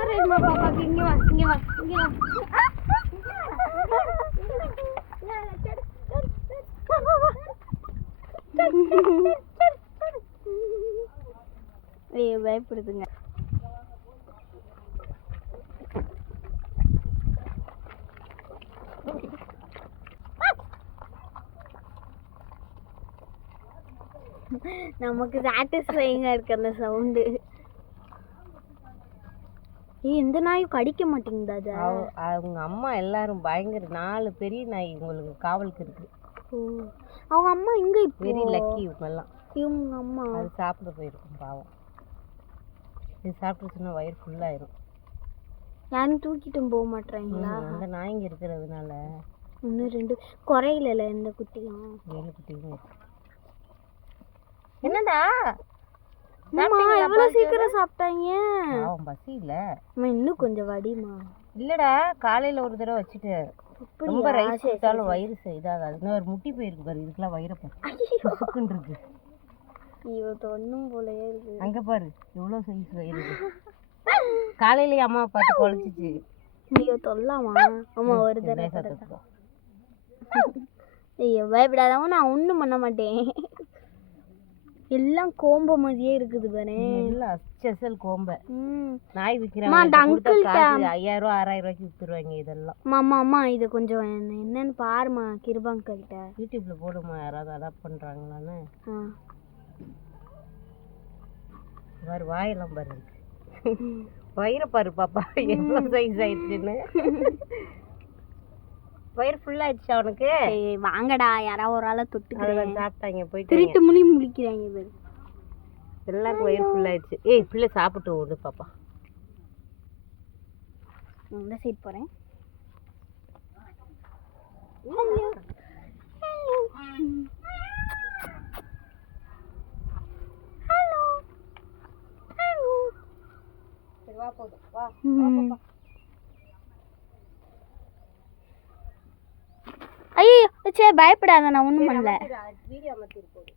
சரிம்மா பாப்பாக்கு இங்க வா இங்க வா இங்க வா. பயப்படுதுங்க. நமக்கு சாட்டிஸ்ஃபைங்கா இருக்கு அந்த சவுண்டு. எந்த நாயும் கடிக்க மாட்டேங்குதா? அது அவங்க அம்மா எல்லாரும் பயங்கர 4 பெரிய நாய் உங்களுக்கு காவலுக்கு இருக்கு. அவங்க அம்மா இங்க வெரி லக்கி இவங்கெல்லாம். இவங்க அம்மா அது சாப்பிட போயிருக்கும் பாவம். இது சாப்பிட்டுச்சுன்னா வயிறு ஃபுல்லாயிரும். யாரும் தூக்கிட்டும் போக மாட்டேறாங்களா? அந்த நாய்ங்க இருக்கிறதுனால 1 2 குறையில இந்த குட்டியும் 7 குட்டியும் இருக்கு. என்னடா எவ்வளவு சீக்கிரம் சாப்பிட்டாங்க? அவன் பசி இல்ல. இன்னும் கொஞ்சம் வடிமா. இல்லடா காலையில ஒரு தடவை வச்சுட்டு ரொம்ப ரைஸ் கொடுத்தாலும் வயிறு இதாகாது. இன்னொரு முட்டி போயிருக்கு பாரு. இதுக்கெல்லாம் வயிறை பாரு இருக்கு. ஐயோ தொண்ணும் போலயே இருக்கு. அங்க பாரு எவ்வளவு சைஸ் வயிறு இருக்கு. காலையிலேயே அம்மா பார்த்து குழச்சிச்சு. ஐயோ தொல்லாமா. அம்மா ஒரு தடவை. ஐயோ பயப்படாதவங்க, நான் ஒன்றும் பண்ண மாட்டேன். எல்லாம் கோம்ப மாதிரியே இருக்குது பாரு. எல்லாம் ஸ்பெஷல் கோம்ப. நாய் விற்கிறாங்க. 5000 ரூபா 6000 ரூபாய்க்கு வித்துருவாங்க இதெல்லாம். அம்மா இதை கொஞ்சம் என்னன்னு பாருமா கிருபாங்கிட்ட. யூடியூப்ல போடுமா யாராவது அடாப்ட் பண்றாங்களான்னு. பாரு வாயெல்லாம் பாரு. வயிறை பாரு பாப்பா எவ்வளவு சைஸ் ஆயிடுச்சுன்னு. வயிறு ஃபுல் ஆயிடுச்சு அவனுக்கு. வாங்கடா யாராவது ஒரு ஆளை தொட்டுக்கிறேன். சாப்பிட்டாங்க போயிட்டு திருட்டு முனி முழிக்கிறாங்க பேரு. எல்லாருக்கும் வயிறு ஃபுல் ஆயிடுச்சு. ஏய் பிள்ளை சாப்பிட்டு ஓடு பாப்பா. இந்த சைட் போறேன். சரி வா போடு வா. ஐயோ சே பயப்படாத, நான் ஒன்றும் பண்ணல. வீடியோ அமர்த்தி போடு.